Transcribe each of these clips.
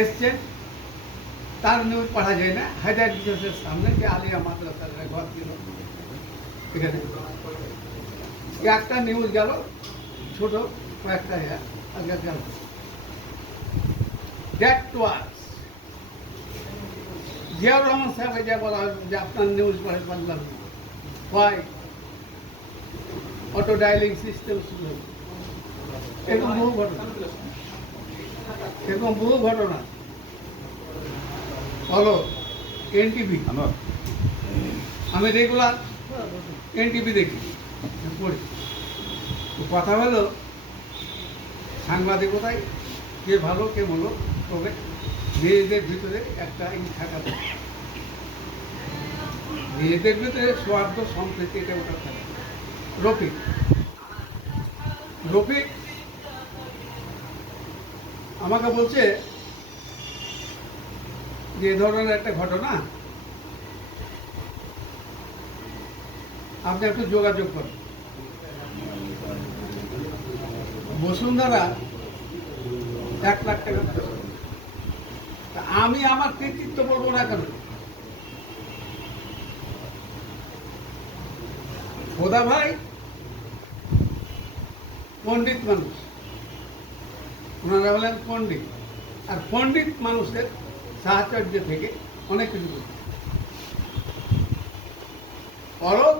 এসছেন তার নিউজ পড়া যায় না, হায়দার বিশেষের সামনে যে আলিয়া মাদ্রাসার ঘর ছিল এখানে একটা নিউজ গেল, ছোট কয়েকটা আজকে গেল। দ্যাট ওয়াজ জিয়াউর রহমান সাহেব যা বলা হয় যে আপনার নিউজ পড়ে পারলাম হয় অটো ডায়ালিং সিস্টেম শুরু। এরকম বহু ঘটনা। এরকম বহু ঘটনা। হলো এনটিভি আমি রেগুলার এনটিভি দেখি। পড়ি। তো কথা হলো সাংবাদিকতায় কে ভালো কে বলো তবে নিজেদের ভিতরে একটা ই থাকা। নিজেদের ভিতরে স্বার্থ সম্প্রীতি এটা ওটা থাকে। রফিক। রফিক আমাকে বলছে যে ধরনের একটা ঘটনা। আপনি একটু যোগাযোগ করেন। বসুন্ধরা এক লাখ টাকা। আমি আমার কৃতিত্ব বলব না কেন? খোদা ভাই, পণ্ডিত মানুষ। ওনারা হলেন পণ্ডিত। আর পণ্ডিত মানুষের সাহচর্য থেকে অনেক কিছু করতে অরব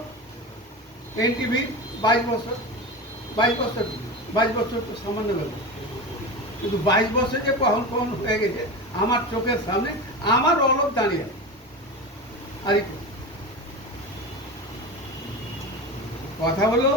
এনটিভি বাইশ বছর বাইশ বছর বাইশ বছর তো সামান্য ব্যাপার। কিন্তু বাইশ বছর যে কখন কখন হয়ে গেছে, আমার চোখের সামনে আমার অলপ দাঁড়িয়ে। আর কথা হলো